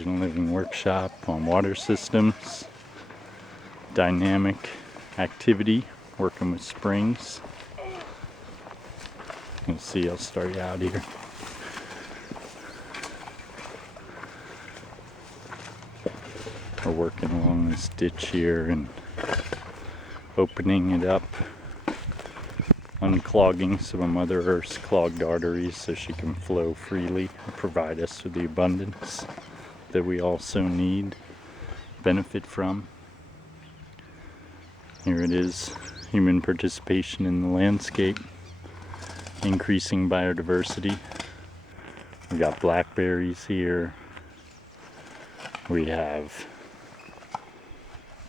Bioregional Living workshop on water systems, dynamic activity, working with springs. Let's see, I'll start you out here. We're working along this ditch here and opening it up, unclogging some of Mother Earth's clogged arteries so she can flow freely and provide us with the abundance that we also need, benefit from. Here it is, human participation in the landscape, increasing biodiversity. We got blackberries here. We have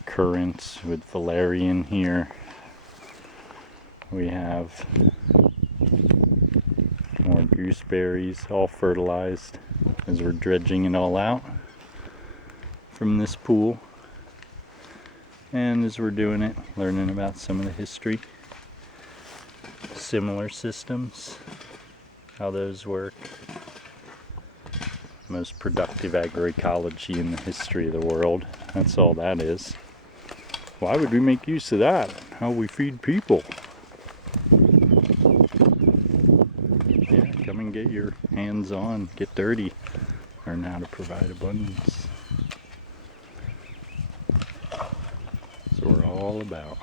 currants with valerian here. We have more gooseberries, all fertilized as we're dredging it all out from this pool. And as we're doing it, learning about some of the history, similar systems, how those work. Most productive agroecology in the history of the world. That's all that is. Why would we make use of that? How we feed people. Yeah, come and get your hands on, get dirty, learn how to provide abundance. That's what we're all about.